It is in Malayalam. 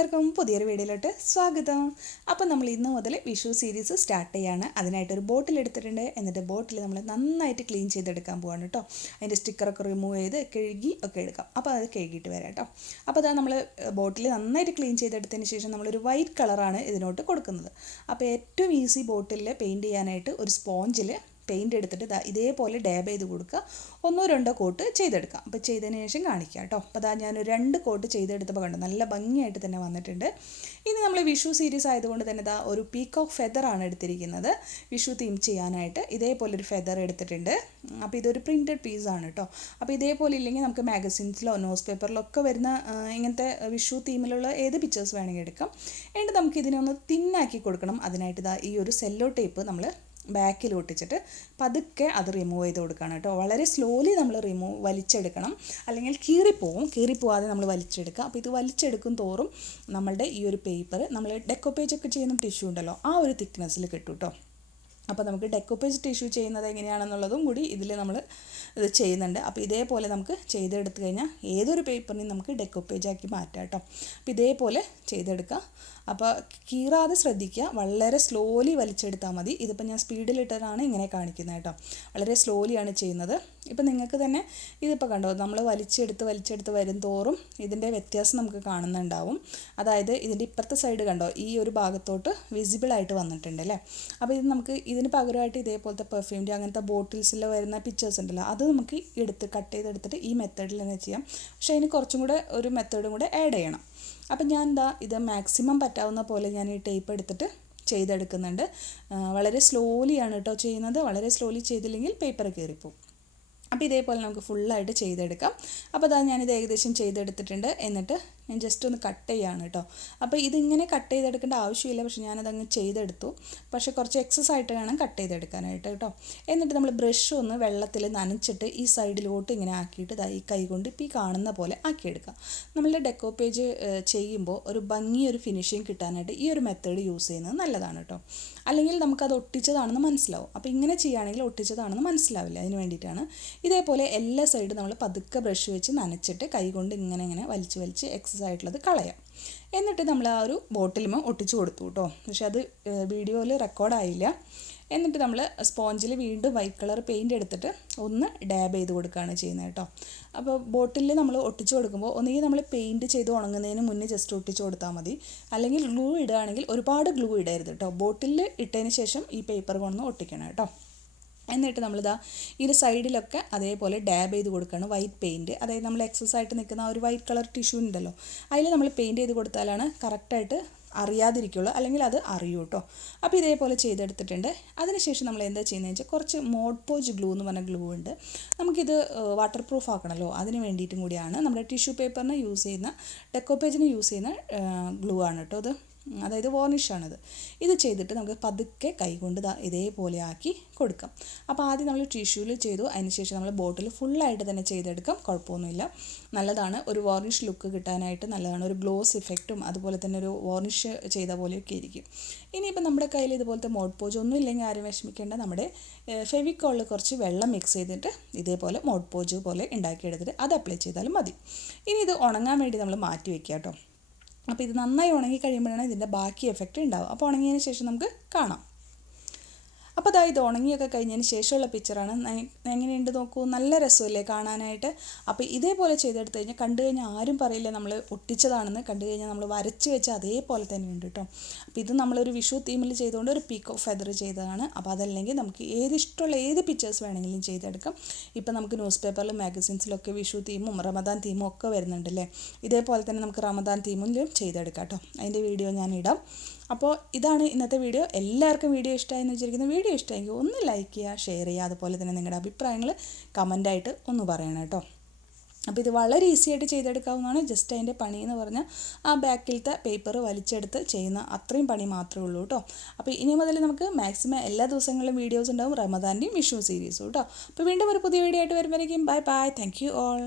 കൂട്ടുകാർക്കും പുതിയൊരു വീഡിയോയിലോട്ട് സ്വാഗതം. അപ്പോൾ നമ്മൾ ഇന്ന് മുതൽ വിഷു സീരീസ് സ്റ്റാർട്ട് ചെയ്യാണ്. അതിനായിട്ടൊരു ബോട്ടിൽ എടുത്തിട്ടുണ്ട്. എന്നിട്ട് ബോട്ടിൽ നമ്മൾ നന്നായിട്ട് ക്ലീൻ ചെയ്തെടുക്കാൻ പോവാണ് കേട്ടോ. അതിൻ്റെ സ്റ്റിക്കറൊക്കെ റിമൂവ് ചെയ്ത് കഴുകി ഒക്കെ എടുക്കാം. അപ്പോൾ അത് കഴുകിയിട്ട് വരാം കേട്ടോ. അപ്പോൾ അതാ നമ്മൾ ബോട്ടിൽ നന്നായിട്ട് ക്ലീൻ ചെയ്തെടുത്തതിന് ശേഷം നമ്മളൊരു വൈറ്റ് കളറാണ് ഇതിനോട്ട് കൊടുക്കുന്നത്. അപ്പോൾ ഏറ്റവും ഈസി ബോട്ടിലിൽ പെയിൻറ്റ് ചെയ്യാനായിട്ട് ഒരു സ്പോഞ്ചിൽ പെയിൻ്റ് എടുത്തിട്ട് ഇതേപോലെ ഡാബ് ചെയ്ത് കൊടുക്കുക. 1-2 കോട്ട് ചെയ്തെടുക്കാം. അപ്പോൾ ചെയ്തതിന് ശേഷം കാണിക്കാം കേട്ടോ. അപ്പോൾ അതാ ഞാൻ 2 കോട്ട് ചെയ്തെടുത്തപ്പോൾ കണ്ടു നല്ല ഭംഗിയായിട്ട് തന്നെ വന്നിട്ടുണ്ട്. ഇനി നമ്മൾ വിഷു സീരീസ് ആയതുകൊണ്ട് തന്നെ ഒരു പീക്കോക്ക് ഫെദറാണ് എടുത്തിരിക്കുന്നത്. വിഷു തീം ചെയ്യാനായിട്ട് ഇതേപോലൊരു ഫെദർ എടുത്തിട്ടുണ്ട്. അപ്പോൾ ഇതൊരു പ്രിൻറ്റഡ് പീസാണ് കേട്ടോ. അപ്പോൾ ഇതേപോലെ ഇല്ലെങ്കിൽ നമുക്ക് മാഗസിൻസിലോ ന്യൂസ് പേപ്പറിലോ ഒക്കെ വരുന്ന ഇങ്ങനത്തെ വിഷു തീമിലുള്ള ഏത് പിക്ചേഴ്സ് വേണമെങ്കിൽ എടുക്കാം. എന്നിട്ട് നമുക്ക് ഇതിനെ ഒന്ന് തിന്നാക്കി കൊടുക്കണം. അതിനായിട്ട് ഈ ഒരു സെല്ലോ ടേപ്പ് നമ്മൾ ബാക്കിൽ ഒട്ടിച്ചിട്ട് പതുക്കെ അത് റിമൂവ് ചെയ്ത് കൊടുക്കണം കേട്ടോ. വളരെ സ്ലോലി നമ്മൾ വലിച്ചെടുക്കണം, അല്ലെങ്കിൽ കീറിപ്പോവാതെ നമ്മൾ വലിച്ചെടുക്കുക. അപ്പോൾ ഇത് വലിച്ചെടുക്കും തോറും നമ്മളുടെ ഈ ഒരു പേപ്പർ നമ്മൾ ഡെക്കോപ്പേജ് ഒക്കെ ചെയ്യുന്ന ടിഷ്യൂ ഉണ്ടല്ലോ ആ ഒരു തിക്നെസ്സിൽ കിട്ടും കേട്ടോ. അപ്പോൾ നമുക്ക് ഡെക്കോപ്പേജ് ടിഷ്യൂ ചെയ്യുന്നത് എങ്ങനെയാണെന്നുള്ളതും കൂടി ഇതിൽ നമ്മൾ ഇത് ചെയ്യുന്നുണ്ട്. അപ്പോൾ ഇതേപോലെ നമുക്ക് ചെയ്തെടുത്ത് കഴിഞ്ഞാൽ ഏതൊരു പേപ്പറിനെയും നമുക്ക് ഡെക്കോപ്പേജാക്കി മാറ്റാം കേട്ടോ. അപ്പോൾ ഇതേപോലെ ചെയ്തെടുക്കുക. അപ്പോൾ കീറാതെ ശ്രദ്ധിക്കുക, വളരെ സ്ലോലി വലിച്ചെടുത്താൽ മതി. ഇതിപ്പോൾ ഞാൻ സ്പീഡിലിട്ടാണ് ഇങ്ങനെ കാണിക്കുന്നത് കേട്ടോ. വളരെ സ്ലോലിയാണ് ചെയ്യുന്നത്. ഇപ്പം നിങ്ങൾക്ക് തന്നെ ഇതിപ്പോൾ കണ്ടോ, നമ്മൾ വലിച്ചെടുത്ത് വരും തോറും ഇതിൻ്റെ വ്യത്യാസം നമുക്ക് കാണുന്നുണ്ടാവും. അതായത് ഇതിൻ്റെ ഇപ്പുറത്തെ സൈഡ് കണ്ടോ, ഈ ഒരു ഭാഗത്തോട്ട് വിസിബിളായിട്ട് വന്നിട്ടുണ്ട് അല്ലേ. അപ്പോൾ ഇത് നമുക്ക് ഇതിന് പകരമായിട്ട് ഇതേപോലത്തെ പെർഫ്യൂമിൻ്റെ അങ്ങനത്തെ ബോട്ടിൽസിൽ വരുന്ന പിക്ചേഴ്സ് ഉണ്ടല്ലോ, അത് നമുക്ക് കട്ട് ചെയ്തെടുത്തിട്ട് ഈ മെത്തേഡിൽ തന്നെ ചെയ്യാം. പക്ഷേ അതിന് കുറച്ചും കൂടെ ഒരു മെത്തേഡും കൂടെ ആഡ് ചെയ്യണം. അപ്പം ഞാൻ ഇത് മാക്സിമം പറ്റാവുന്ന പോലെ ഞാൻ ഈ ടേപ്പ് എടുത്തിട്ട് ചെയ്തെടുക്കുന്നുണ്ട്. വളരെ സ്ലോലിയാണ് കേട്ടോ ചെയ്യുന്നത്. വളരെ സ്ലോലി ചെയ്തില്ലെങ്കിൽ പേപ്പർ കീറിപ്പോവും. അപ്പോൾ ഇതേപോലെ നമുക്ക് ഫുള്ളായിട്ട് ചെയ്തെടുക്കാം. അപ്പോൾ ഞാനിത് ഏകദേശം ചെയ്തെടുത്തിട്ടുണ്ട്. എന്നിട്ട് ഞാൻ ജസ്റ്റ് ഒന്ന് കട്ട് ചെയ്യുകയാണ് കേട്ടോ. അപ്പോൾ ഇതിങ്ങനെ കട്ട് ചെയ്തെടുക്കേണ്ട ആവശ്യമില്ല, പക്ഷേ ഞാനതങ്ങ് ചെയ്തെടുത്തു. പക്ഷേ കുറച്ച് എക്സസ് ആയിട്ട് വേണം കട്ട് ചെയ്തെടുക്കാനായിട്ട് കേട്ടോ. എന്നിട്ട് നമ്മൾ ബ്രഷ് ഒന്ന് വെള്ളത്തിൽ നനച്ചിട്ട് ഈ സൈഡിലോട്ട് ഇങ്ങനെ ആക്കിയിട്ട് ഈ കൈ കൊണ്ട് ഇപ്പോൾ ഈ കാണുന്ന പോലെ ആക്കിയെടുക്കാം. നമ്മളുടെ ഡെക്കോപ്പേജ് ചെയ്യുമ്പോൾ ഒരു ഭംഗിയൊരു ഫിനിഷിങ് കിട്ടാനായിട്ട് ഈ ഒരു മെത്തേഡ് യൂസ് ചെയ്യുന്നത് നല്ലതാണ് കേട്ടോ. അല്ലെങ്കിൽ നമുക്കത് ഒട്ടിച്ചതാണെന്ന് മനസ്സിലാവും. അപ്പോൾ ഇങ്ങനെ ചെയ്യുകയാണെങ്കിൽ ഒട്ടിച്ചതാണെന്ന് മനസ്സിലാവില്ല. അതിന് വേണ്ടിയിട്ടാണ് ഇതേപോലെ എല്ലാ സൈഡും നമ്മൾ പതുക്കെ ബ്രഷ് വെച്ച് നനച്ചിട്ട് കൈ കൊണ്ട് ഇങ്ങനെ വലിച്ച് എക്സസ് ആയിട്ടുള്ളത് കളയാം. എന്നിട്ട് നമ്മൾ ആ ഒരു ബോട്ടിലുമ ഒട്ടിച്ചു കൊടുത്തു കേട്ടോ. പക്ഷെ അത് വീഡിയോയിൽ റെക്കോർഡായില്ല. എന്നിട്ട് നമ്മൾ സ്പോഞ്ചിൽ വീണ്ടും വൈറ്റ് കളർ പെയിൻ്റ് എടുത്തിട്ട് ഒന്ന് ഡാബ് ചെയ്ത് കൊടുക്കുകയാണ് ചെയ്യുന്നത് കേട്ടോ. അപ്പോൾ ബോട്ടിലിൽ നമ്മൾ ഒട്ടിച്ചു കൊടുക്കുമ്പോൾ ഒന്നുകിൽ നമ്മൾ പെയിൻറ്റ് ചെയ്ത് ഉണങ്ങുന്നതിന് മുന്നേ ജസ്റ്റ് ഒട്ടിച്ചു കൊടുത്താൽ മതി. അല്ലെങ്കിൽ ഗ്ലൂ ഇടുകയാണെങ്കിൽ ഒരുപാട് ഗ്ലൂ ഇടരുത് കേട്ടോ. ബോട്ടിലിൽ ഇട്ടതിന് ശേഷം ഈ പേപ്പർ കൊണ്ടൊന്ന് ഒട്ടിക്കണം കേട്ടോ. എന്നിട്ട് നമ്മളിതാ ഈ സൈഡിലൊക്കെ അതേപോലെ ഡാബ് ചെയ്ത് കൊടുക്കുകയാണ് വൈറ്റ് പെയിൻറ്റ്. അതായത് നമ്മൾ എക്സസ് ആയിട്ട് നിൽക്കുന്ന ആ ഒരു വൈറ്റ് കളർ ടിഷ്യൂ ഉണ്ടല്ലോ, അതിൽ നമ്മൾ പെയിൻറ്റ് ചെയ്ത് കൊടുത്താലാണ് കറക്റ്റായിട്ട് അറിയാതിരിക്കുള്ളൂ, അല്ലെങ്കിൽ അത് അറിയൂ കേട്ടോ. അപ്പോൾ ഇതേപോലെ ചെയ്തെടുത്തിട്ടുണ്ട്. അതിനുശേഷം നമ്മൾ എന്താ ചെയ്യുന്നതെന്ന് വെച്ചാൽ കുറച്ച് മോഡ് പോജ് ഗ്ലൂ എന്ന് പറഞ്ഞ ഗ്ലൂ ഉണ്ട്. നമുക്കിത് വാട്ടർ പ്രൂഫ് ആക്കണമല്ലോ, അതിന് വേണ്ടിയിട്ടും കൂടിയാണ്. നമ്മുടെ ടിഷ്യൂ പേപ്പറിന് യൂസ് ചെയ്യുന്ന ഡെക്കോപ്പേജിന് യൂസ് ചെയ്യുന്ന ഗ്ലൂ ആണ് കേട്ടോ അത്. അതായത് വാർണിഷാണിത്. ഇത് ചെയ്തിട്ട് നമുക്ക് പതുക്കെ കൈകൊണ്ട് ഇതേപോലെ ആക്കി കൊടുക്കാം. അപ്പോൾ ആദ്യം നമ്മൾ ടിഷ്യൂവിൽ ചെയ്തു, അതിനുശേഷം നമ്മൾ ബോട്ടിൽ ഫുള്ളായിട്ട് തന്നെ ചെയ്തെടുക്കാം. കുഴപ്പമൊന്നുമില്ല, നല്ലതാണ്. ഒരു വാർണിഷ് ലുക്ക് കിട്ടാനായിട്ട് നല്ലതാണ്. ഒരു ഗ്ലോസ് ഇഫക്റ്റും അതുപോലെ തന്നെ ഒരു വാർണിഷ് ചെയ്ത പോലെയൊക്കെ ഇരിക്കും. ഇനിയിപ്പോൾ നമ്മുടെ കയ്യിൽ ഇതുപോലത്തെ മോഡ് പോജ് ഒന്നും ഇല്ലെങ്കിൽ ആരും വിഷമിക്കേണ്ട. നമ്മുടെ ഫെവിക്കോളിൽ കുറച്ച് വെള്ളം മിക്സ് ചെയ്തിട്ട് ഇതേപോലെ മോഡ് പോജ് പോലെ ഉണ്ടാക്കിയെടുത്തിട്ട് അത് അപ്ലൈ ചെയ്താലും മതി. ഇനി ഇത് ഉണങ്ങാൻ വേണ്ടി നമ്മൾ മാറ്റി വയ്ക്കുക കേട്ടോ. അപ്പോൾ ഇത് നന്നായി ഉണങ്ങി കഴിയുമ്പോഴാണ് ഇതിൻ്റെ ബാക്കി എഫക്റ്റ് ഉണ്ടാവുക. അപ്പോൾ ഉണങ്ങിയതിന് ശേഷം നമുക്ക് കാണാം. അപ്പോൾ ഇത് ഉണങ്ങിയൊക്കെ കഴിഞ്ഞതിന് ശേഷമുള്ള പിക്ചറാണ്. എങ്ങനെയുണ്ട് നോക്കൂ, നല്ല രസമല്ലേ കാണാനായിട്ട്. അപ്പോൾ ഇതേപോലെ ചെയ്തെടുത്ത് കഴിഞ്ഞാൽ കണ്ടു കഴിഞ്ഞാൽ ആരും പറയില്ല നമ്മൾ ഒട്ടിച്ചതാണെന്ന്. കണ്ടു കഴിഞ്ഞാൽ നമ്മൾ വരച്ച് വെച്ച അതേപോലെ തന്നെ ഉണ്ട് കേട്ടോ. അപ്പോൾ ഇത് നമ്മളൊരു വിഷു തീമിൽ ചെയ്തുകൊണ്ട് ഒരു പീക്കോക്ക് ഫെദർ ചെയ്തതാണ്. അപ്പോൾ അതല്ലെങ്കിൽ നമുക്ക് ഇഷ്ടമുള്ള ഏത് പിക്ചേഴ്സ് വേണമെങ്കിലും ചെയ്തെടുക്കാം. ഇപ്പോൾ നമുക്ക് ന്യൂസ് പേപ്പറിലും മാഗസിൻസിലൊക്കെ വിഷു തീമും റമദാൻ തീമും ഒക്കെ വരുന്നുണ്ടല്ലേ. ഇതേപോലെ തന്നെ നമുക്ക് റമദാൻ തീമിലും ചെയ്തെടുക്കാം കേട്ടോ. അതിൻ്റെ വീഡിയോ ഞാൻ ഇടാം. അപ്പോൾ ഇതാണ് ഇന്നത്തെ വീഡിയോ. എല്ലാവർക്കും വീഡിയോ ഇഷ്ടമായെന്ന് വിചാരിക്കുന്നു. വീഡിയോ ഇഷ്ടമെങ്കിൽ ഒന്ന് ലൈക്ക് ചെയ്യുക, ഷെയർ ചെയ്യുക. അതുപോലെ തന്നെ നിങ്ങളുടെ അഭിപ്രായങ്ങൾ കമൻ്റായിട്ട് ഒന്ന് പറയണം കേട്ടോ. അപ്പോൾ ഇത് വളരെ ഈസി ആയിട്ട് ചെയ്തെടുക്കാവുന്നതാണ്. ജസ്റ്റ് അതിൻ്റെ പണി എന്ന് പറഞ്ഞാൽ ആ ബാക്കിലത്തെ പേപ്പർ വലിച്ചെടുത്ത് ചെയ്യുന്ന അത്രയും പണി മാത്രമേ ഉള്ളൂ കേട്ടോ. അപ്പോൾ ഇനി മുതൽ നമുക്ക് മാക്സിമം എല്ലാ ദിവസങ്ങളിലും വീഡിയോസ് ഉണ്ടാവും, റമദാൻ്റെയും വിഷു സീരീസും കേട്ടോ. അപ്പോൾ വീണ്ടും ഒരു പുതിയ വീഡിയോ ആയിട്ട് വരുമ്പോഴേക്കും bye bye. Thank you all.